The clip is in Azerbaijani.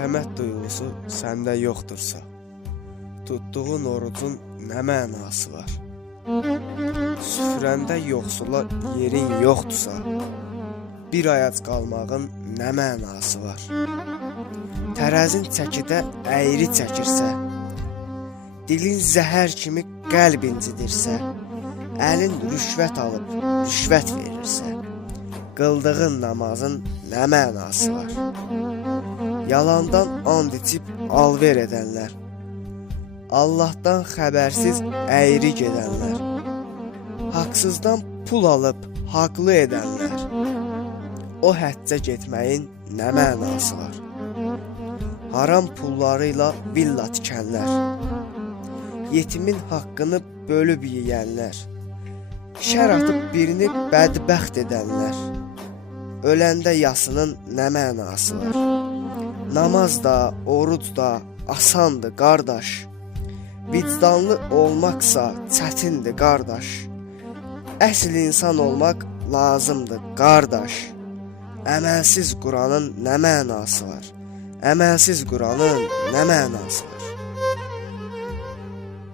mərhəmət duyğusu səndə yoxdursa, tutduğun orucun nə mənası var? Süfrəndə yoxsula yerin yoxdursa, bir ayac qalmağın nə mənası var? Tərəzin çəkidə əyri çəkirsə, dilin zəhər kimi qəlb incidirsə, əlin rüşvət alıb rüşvət verirsə, qıldığın namazın nə mənası var? Yalandan and içib alver edənlər, Allahdan xəbərsiz əyri gedənlər, haqsızdan pul alıb haqlı edənlər, o həccə getməyin nə mənası var? Haram pullarıyla villa tikənlər, yetimin haqqını bölüb yeyənlər, şər atıb birini bədbəxt edənlər, öləndə yasının nə mənası var? Namaz da, oruc da asandır qardaş, vicdanlı olmaqsa çətindir qardaş, əsl insan olmaq lazımdır qardaş, əməlsiz Quranın nə mənası var? Əməlsiz Quranın nə mənası var?